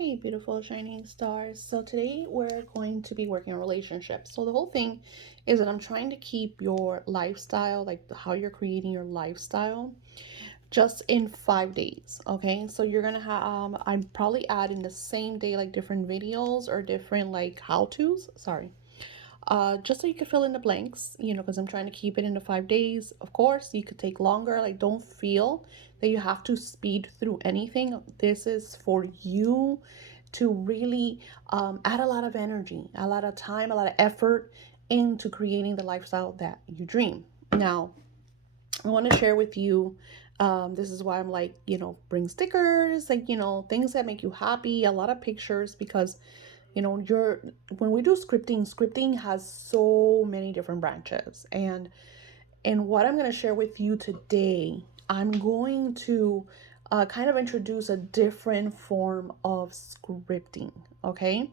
Hey, beautiful shining stars. So, today we're going to be working on relationships. So, the whole thing is that I'm trying to keep your lifestyle, like how you're creating your lifestyle, just in 5 days. Okay. So, you're going to have, I'm probably adding the same day, like different videos or different, like how to's. Sorry. Just so you could fill in the blanks, because I'm trying to keep it into 5 days. Of course, you could take longer. Like, don't feel that you have to speed through anything. This is for you to really add a lot of energy, a lot of time, a lot of effort into creating the lifestyle that you dream. Now, I want to share with you. This is why I'm like, bring stickers, like, things that make you happy, a lot of pictures, because you're when we do scripting has so many different branches. And what I'm going to share with you today, I'm going to kind of introduce a different form of scripting. Okay,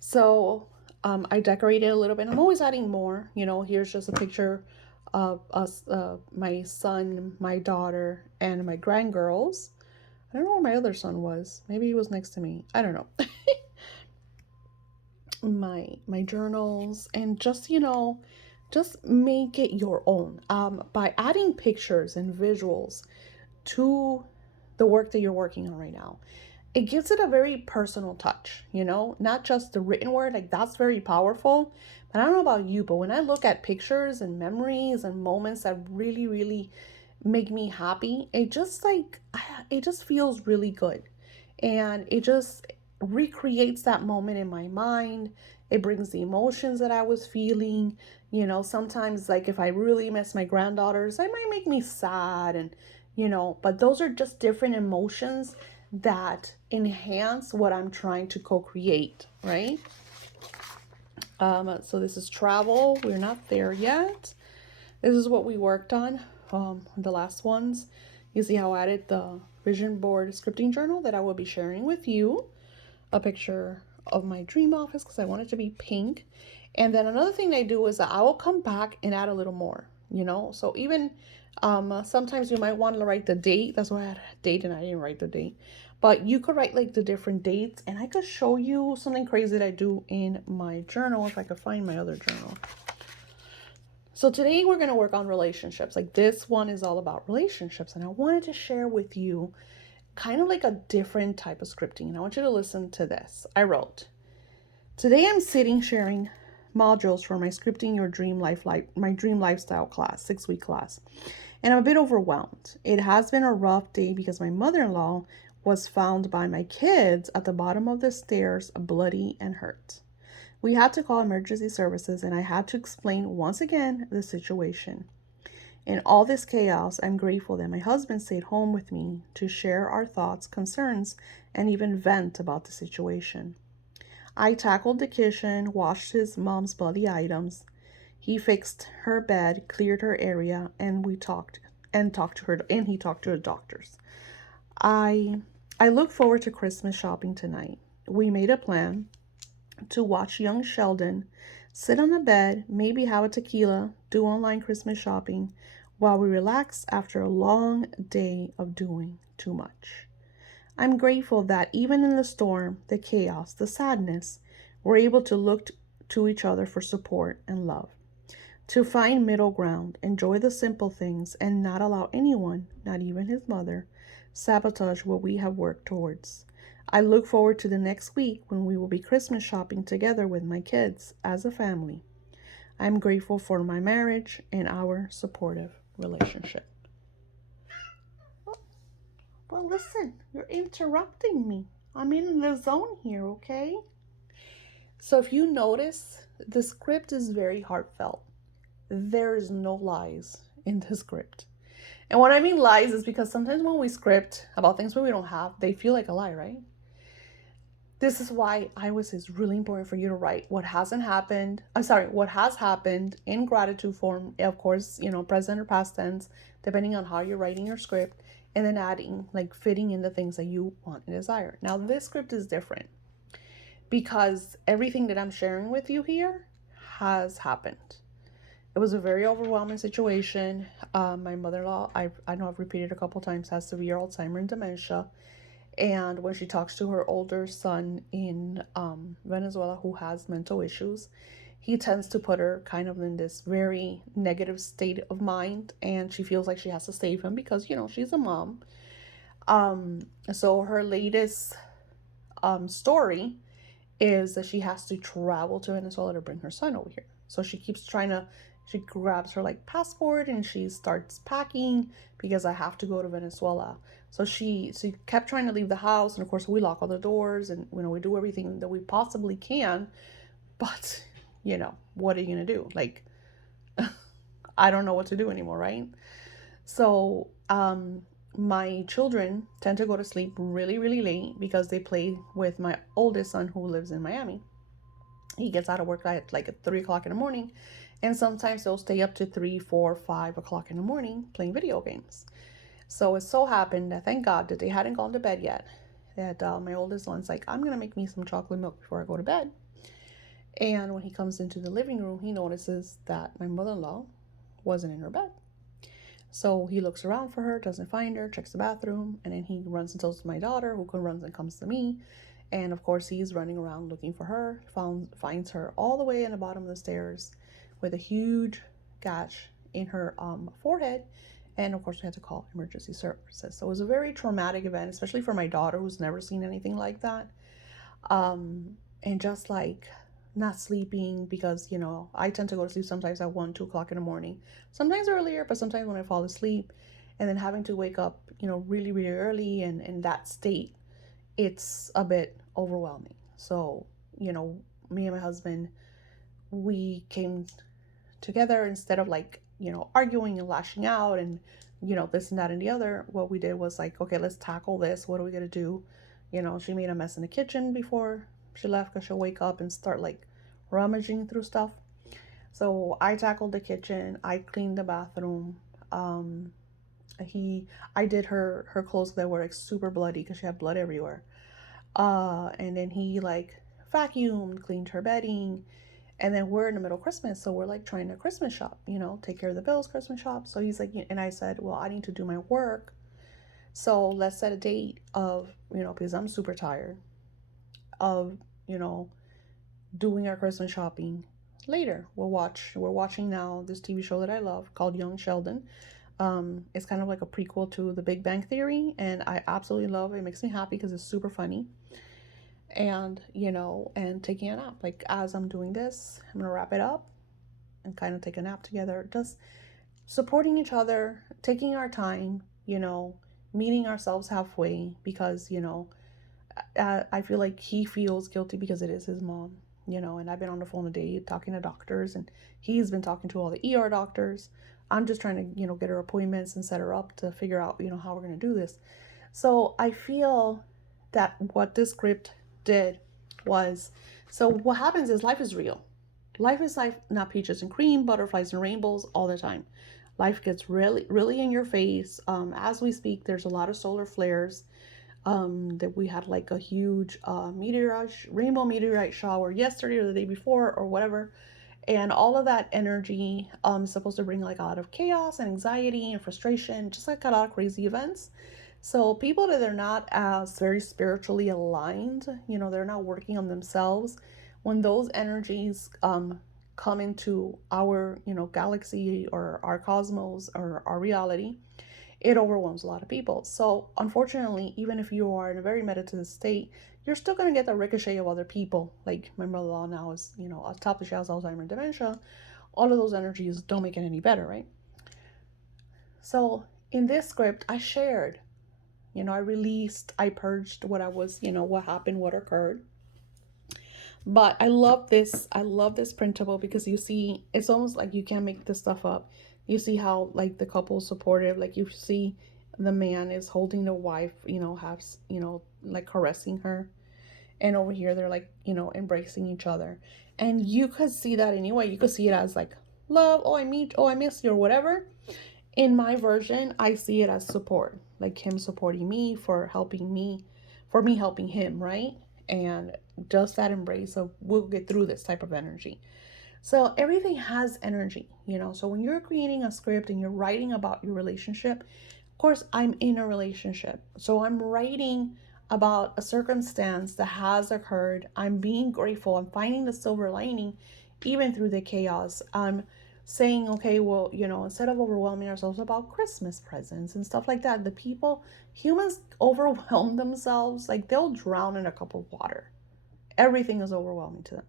so I decorated a little bit. I'm always adding more. Here's just a picture of us, my son, my daughter, and my grandgirls. I don't know where my other son was. Maybe he was next to me. I don't know. My journals, and just make it your own, by adding pictures and visuals to the work that you're working on right now. It gives it a very personal touch, not just the written word. Like, that's very powerful, but I don't know about you, but when I look at pictures and memories and moments that really really make me happy, it just feels really good, and it just recreates that moment in my mind. It brings the emotions that I was feeling. Sometimes, like, if I really miss my granddaughters, it might make me sad, and but those are just different emotions that enhance what I'm trying to co-create, right? So this is travel. We're not there yet. This is what we worked on, the last ones. You see how I added the vision board scripting journal that I will be sharing with you. A picture of my dream office because I want it to be pink. And then another thing I do is that I will come back and add a little more, So even sometimes you might want to write the date. That's why I had a date and I didn't write the date. But you could write like the different dates, and I could show you something crazy that I do in my journal if I could find my other journal. So today we're going to work on relationships. Like, this one is all about relationships, and I wanted to share with you kind of like a different type of scripting. And I want you to listen to this. I wrote, "Today I'm sitting sharing modules for my scripting your dream my dream lifestyle class, 6-week class. And I'm a bit overwhelmed. It has been a rough day because my mother-in-law was found by my kids at the bottom of the stairs, bloody and hurt. We had to call emergency services, and I had to explain once again the situation. In all this chaos, I'm grateful that my husband stayed home with me to share our thoughts, concerns, and even vent about the situation. I tackled the kitchen, washed his mom's bloody items. He fixed her bed, cleared her area, and we talked and talked to her and he talked to the doctors. I I look forward to Christmas shopping tonight. We made a plan to watch young Sheldon sit on the bed, maybe have a tequila, do online Christmas shopping while we relax after a long day of doing too much. I'm grateful that even in the storm, the chaos, the sadness, we're able to look to each other for support and love. To find middle ground, enjoy the simple things, and not allow anyone, not even his mother, sabotage what we have worked towards. I look forward to the next week when we will be Christmas shopping together with my kids as a family. I'm grateful for my marriage and our supportive relationship." Well, listen, you're interrupting me. I'm in the zone here, okay? So if you notice, the script is very heartfelt. There is no lies in the script. And what I mean lies is because sometimes when we script about things that we don't have, they feel like a lie, right? This is why I was it's really important for you to write what hasn't happened. I'm sorry, what has happened in gratitude form, of course, present or past tense, depending on how you're writing your script, and then adding, like, fitting in the things that you want and desire. Now, this script is different because everything that I'm sharing with you here has happened. It was a very overwhelming situation. My mother-in-law, I know I've repeated a couple times, has severe Alzheimer's and dementia. And when she talks to her older son in Venezuela who has mental issues, he tends to put her kind of in this very negative state of mind, and she feels like she has to save him because, she's a mom. So her latest story is that she has to travel to Venezuela to bring her son over here. So she keeps she grabs her like passport and she starts packing because I have to go to Venezuela. So she kept trying to leave the house, and of course we lock all the doors, and we do everything that we possibly can, but what are you gonna do? Like, I don't know what to do anymore, right? So my children tend to go to sleep really, really late because they play with my oldest son who lives in Miami. He gets out of work at like at 3 o'clock in the morning, and sometimes they'll stay up to 3, 4, 5 o'clock in the morning playing video games. So it so happened that, thank God, that they hadn't gone to bed yet. That my oldest son's like, I'm gonna make me some chocolate milk before I go to bed. And when he comes into the living room, he notices that my mother-in-law wasn't in her bed. So he looks around for her, doesn't find her, checks the bathroom, and then he runs and tells my daughter, who runs and comes to me. And of course, he's running around looking for her. Finds her all the way in the bottom of the stairs with a huge gash in her forehead. And of course, we had to call emergency services. So it was a very traumatic event, especially for my daughter, who's never seen anything like that. And just like not sleeping because, I tend to go to sleep sometimes at 1, 2 o'clock in the morning, sometimes earlier, but sometimes when I fall asleep, and then having to wake up, really, really early and in that state, it's a bit overwhelming. So, me and my husband, we came together instead of like, arguing and lashing out and, this and that and the other. What we did was like, okay, let's tackle this. What are we going to do? She made a mess in the kitchen before she left because she'll wake up and start like rummaging through stuff. So I tackled the kitchen. I cleaned the bathroom. I did her clothes that were like super bloody because she had blood everywhere. And then he like vacuumed, cleaned her bedding, and then we're in the middle of Christmas, so we're like trying to Christmas shop, take care of the bills, Christmas shop. So he's like, and I said, well, I need to do my work, so let's set a date of, because I'm super tired of, doing our Christmas shopping later. We're watching now this TV show that I love called Young Sheldon. It's kind of like a prequel to The Big Bang Theory, and I absolutely love it. It makes me happy because it's super funny. And and taking a nap, like as I'm doing this, I'm gonna wrap it up and kind of take a nap together, just supporting each other, taking our time, meeting ourselves halfway, because I feel like he feels guilty because it is his mom, and I've been on the phone today talking to doctors, and he's been talking to all the ER doctors. I'm just trying to get her appointments and set her up to figure out how we're going to do this. So I feel that what this script did was, so what happens is life is real. Life is like not peaches and cream, butterflies and rainbows all the time. Life gets really, really in your face. As we speak, there's a lot of solar flares. That we had like a huge rainbow meteorite shower yesterday or the day before or whatever. And all of that energy is supposed to bring like a lot of chaos and anxiety and frustration, just like a lot of crazy events. So people that are not as very spiritually aligned, they're not working on themselves. When those energies come into our, galaxy or our cosmos or our reality, it overwhelms a lot of people. So unfortunately, even if you are in a very meditative state, you're still going to get the ricochet of other people. Like my mother-in-law now is, atop the shelves, Alzheimer's and dementia. All of those energies don't make it any better, right? So in this script, I shared, I released, I purged what I was, what happened, what occurred. But I love this printable because you see, it's almost like you can't make this stuff up. You see how like the couple's supportive, like you see the man is holding the wife, has, like caressing her. And over here they're like, embracing each other. And you could see that anyway. You could see it as like love, oh I miss you or whatever. In my version, I see it as support, like him supporting me for me helping him, right? And just that embrace of we'll get through this type of energy. So everything has energy, So when you're creating a script and you're writing about your relationship, of course, I'm in a relationship. So I'm writing about a circumstance that has occurred. I'm being grateful. I'm finding the silver lining even through the chaos. I'm saying, okay, well, instead of overwhelming ourselves about Christmas presents and stuff like that, humans overwhelm themselves. Like they'll drown in a cup of water. Everything is overwhelming to them.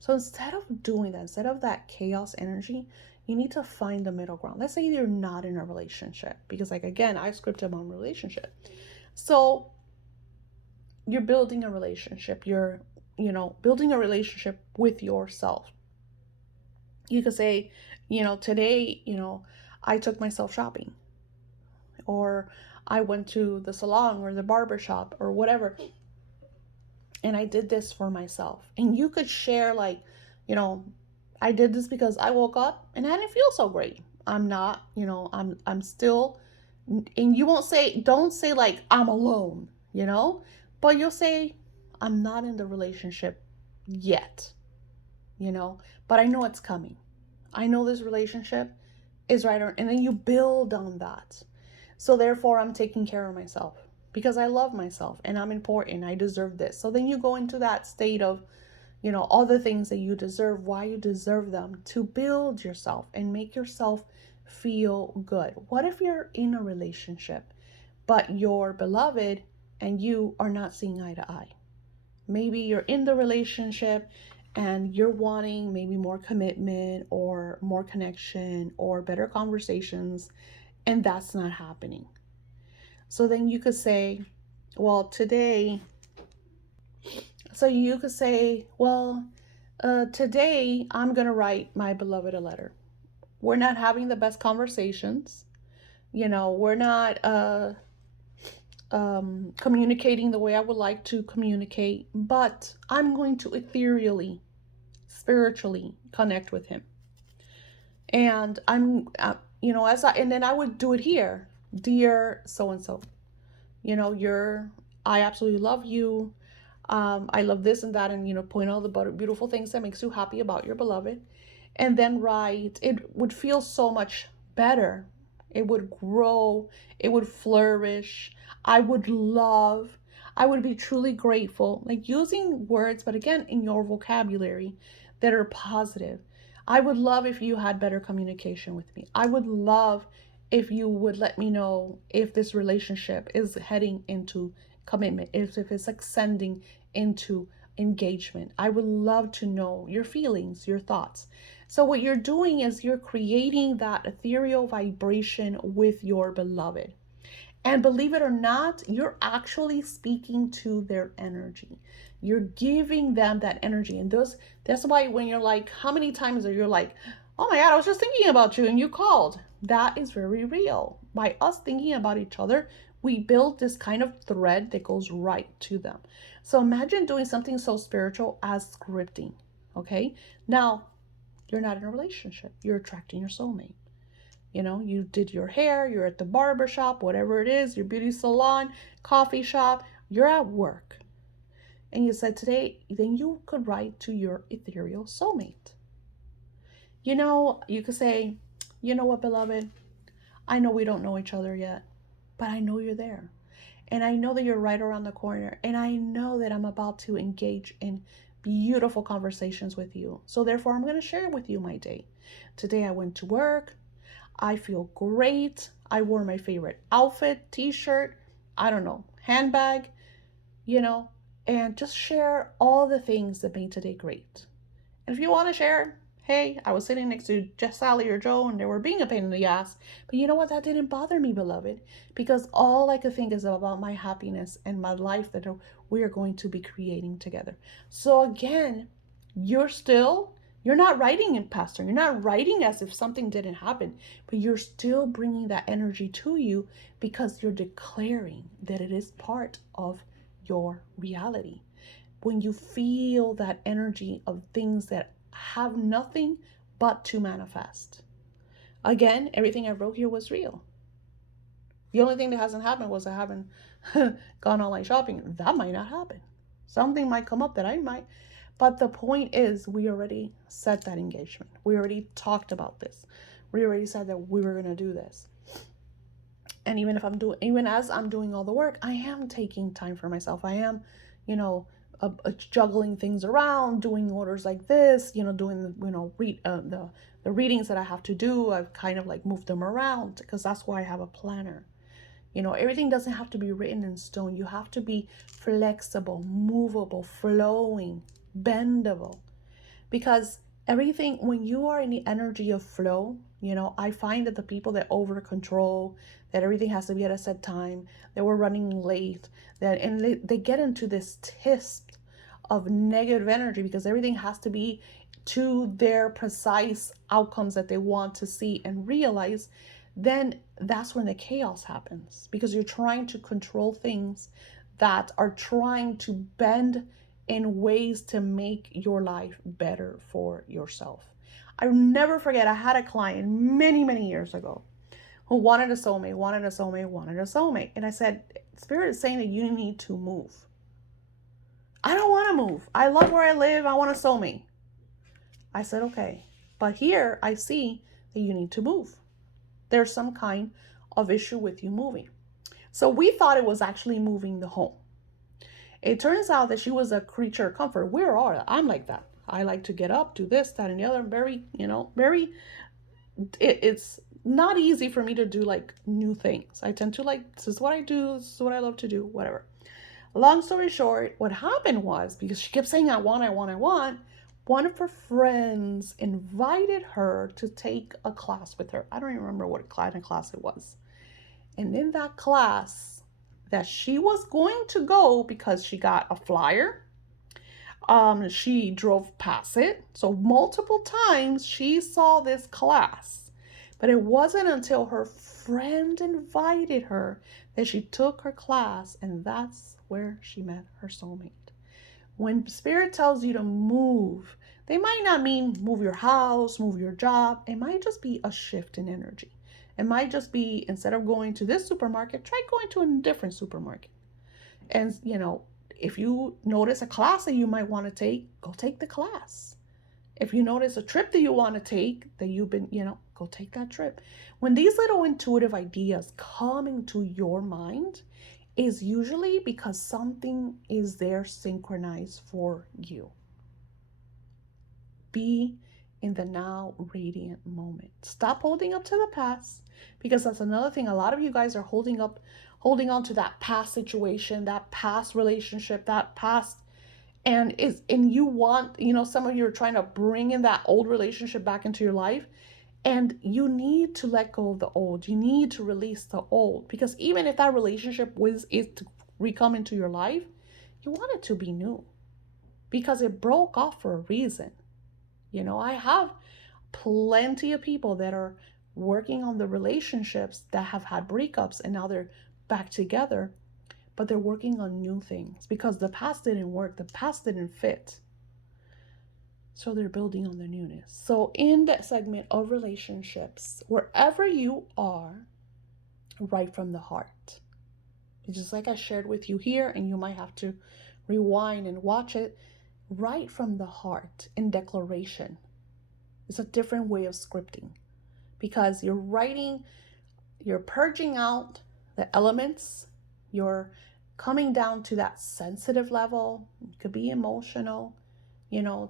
So instead of doing that, instead of that chaos energy, you need to find the middle ground. Let's say you're not in a relationship, because like, again, I scripted on relationship. So you're building a relationship. You're, building a relationship with yourself. You could say, today, I took myself shopping, or I went to the salon or the barber shop or whatever, and I did this for myself. And you could share, like, I did this because I woke up and I didn't feel so great. I'm not, I'm still, and you won't say, don't say like I'm alone, but you'll say I'm not in the relationship yet, but I know it's coming. I know this relationship is right, and then you build on that. So therefore, I'm taking care of myself because I love myself and I'm important. I deserve this. So then you go into that state of, all the things that you deserve, why you deserve them, to build yourself and make yourself feel good. What if you're in a relationship, but your beloved and you are not seeing eye to eye? Maybe you're in the relationship and you're wanting maybe more commitment or more connection or better conversations, and that's not happening. So then you could say, well, today, today I'm going to write my beloved a letter. We're not having the best conversations. We're not communicating the way I would like to communicate, but I'm going to ethereally, spiritually connect with him. And and then I would do it here. Dear so-and-so, I absolutely love you. I love this and that, and point all the beautiful things that makes you happy about your beloved. And then write, it would feel so much better. It would grow, it would flourish. I would be truly grateful, like using words, but again, in your vocabulary that are positive. I would love if you had better communication with me. I would love if you would let me know if this relationship is heading into commitment, if it's extending into engagement. I would love to know your feelings, your thoughts. So what you're doing is you're creating that ethereal vibration with your beloved. And believe it or not, you're actually speaking to their energy. You're giving them that energy. And that's why when you're like, how many times are you like, oh my God, I was just thinking about you and you called. That is very real. By us thinking about each other, we build this kind of thread that goes right to them. So imagine doing something so spiritual as scripting. Okay. Now, you're not in a relationship. You're attracting your soulmate. You did your hair, you're at the barber shop, whatever it is, your beauty salon, coffee shop, you're at work. And you said today, then you could write to your ethereal soulmate. You could say, you know what, beloved? I know we don't know each other yet, but I know you're there. And I know that you're right around the corner. And I know that I'm about to engage in beautiful conversations with you. So therefore, I'm going to share with you my day. Today I went to work. I feel great. I wore my favorite outfit, t-shirt, I don't know, handbag, and just share all the things that made today great. And if you want to share, hey, I was sitting next to Jess, Sally, or Joe, and they were being a pain in the ass. But you know what? That didn't bother me, beloved, because all I could think is about my happiness and my life that we are going to be creating together. So again, you're not writing in past tense. You're not writing as if something didn't happen, but you're still bringing that energy to you because you're declaring that it is part of your reality. When you feel that energy of things that have nothing but to manifest. Again, everything I wrote here was real. The only thing that hasn't happened was I haven't gone online shopping. That might not happen. Something might come up that I might. But the point is, we already set that engagement. We already talked about this. We already said that we were going to do this. And even as I'm doing all the work, I am taking time for myself. I am, you know, juggling things around, doing orders like this, doing, the readings that I have to do. I've kind of like moved them around because that's why I have a planner. Everything doesn't have to be written in stone. You have to be flexible, movable, flowing, bendable. Because everything, when you are in the energy of flow, I find that the people that over control, that everything has to be at a set time, that we're running late, and they get into this tisp of negative energy because everything has to be to their precise outcomes that they want to see and realize. Then that's when the chaos happens, because you're trying to control things that are trying to bend in ways to make your life better for yourself. I'll never forget, I had a client many, many years ago who wanted a soulmate, wanted a soulmate, wanted a soulmate. And I said, Spirit is saying that you need to move. I don't want to move. I love where I live. I want a soulmate. I said, okay. But here I see that you need to move. There's some kind of issue with you moving. So we thought it was actually moving the home. It turns out that she was a creature of comfort. I'm like that. I like to get up, do this, that, and the other. It's not easy for me to do like new things. I tend to like, this is what I do, this is what I love to do, whatever. Long story short, what happened was, because she kept saying, I want, one of her friends invited her to take a class with her. I don't even remember what kind of class it was. And in that class that she was going to go, because she got a flyer, she drove past it. So multiple times she saw this class. But it wasn't until her friend invited her that she took her class, and that's where she met her soulmate. When Spirit tells you to move, they might not mean move your house, move your job. It might just be a shift in energy. It might just be, instead of going to this supermarket, try going to a different supermarket. And, if you notice a class that you might want to take, go take the class. If you notice a trip that you want to take, that you've been, go take that trip. When these little intuitive ideas come into your mind, is usually because something is there synchronized for you. Be in the now radiant moment. Stop holding up to the past, because that's another thing. A lot of you guys are holding on to that past situation, that past relationship, that past, and you want, some of you are trying to bring in that old relationship back into your life. And you need to let go of the old. You need to release the old, because is that relationship is to re-come into your life, you want it to be new, because it broke off for a reason. I have plenty of people that are working on the relationships that have had breakups and now they're back together, but they're working on new things because the past didn't work, the past didn't fit. So they're building on the newness. So in that segment of relationships, wherever you are, write from the heart. Just like I shared with you here, and you might have to rewind and watch it, write from the heart in declaration. It's a different way of scripting, because you're purging out the elements, you're coming down to that sensitive level. It could be emotional.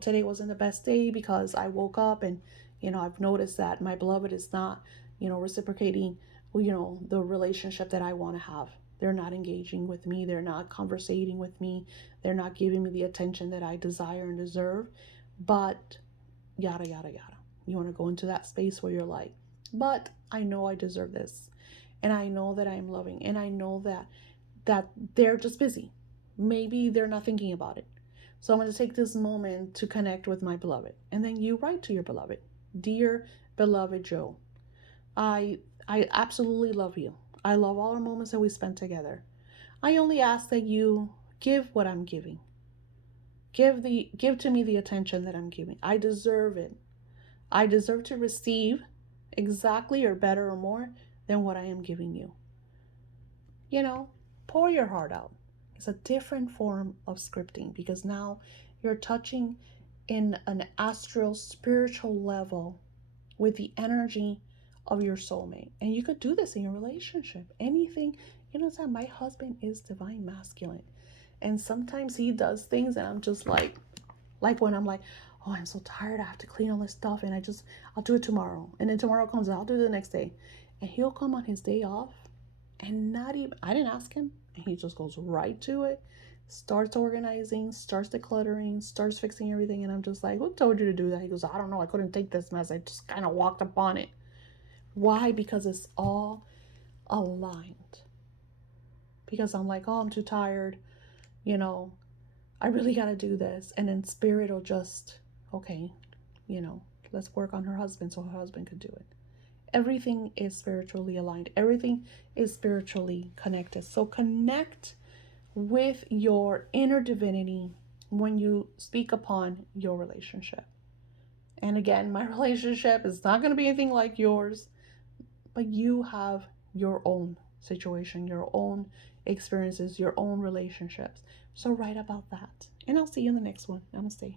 Today wasn't the best day because I woke up and, I've noticed that my beloved is not, reciprocating, the relationship that I want to have. They're not engaging with me. They're not conversating with me. They're not giving me the attention that I desire and deserve. But yada, yada, yada. You want to go into that space where you're like, but I know I deserve this. And I know that I'm loving. And I know that they're just busy. Maybe they're not thinking about it. So I'm going to take this moment to connect with my beloved. And then you write to your beloved. Dear beloved Joe, I absolutely love you. I love all our moments that we spent together. I only ask that you give what I'm giving. Give to me the attention that I'm giving. I deserve it. I deserve to receive exactly or better or more than what I am giving you. Pour your heart out. It's a different form of scripting, because now you're touching in an astral spiritual level with the energy of your soulmate. And you could do this in your relationship. Anything, my husband is divine masculine. And sometimes he does things and I'm just like when I'm like, oh, I'm so tired, I have to clean all this stuff, and I'll do it tomorrow. And then tomorrow comes and I'll do it the next day. And he'll come on his day off and not even, I didn't ask him, and he just goes right to it, starts organizing, starts decluttering, starts fixing everything. And I'm just like, who told you to do that? He goes, I don't know, I couldn't take this mess, I just kind of walked upon it. Why? Because it's all aligned. Because I'm like, oh, I'm too tired, I really got to do this. And then spirit will just, okay, let's work on her husband so her husband could do it. Everything is spiritually aligned. Everything is spiritually connected. So connect with your inner divinity when you speak upon your relationship. And again, my relationship is not going to be anything like yours, but you have your own situation, your own experiences, your own relationships. So write about that. And I'll see you in the next one. Namaste.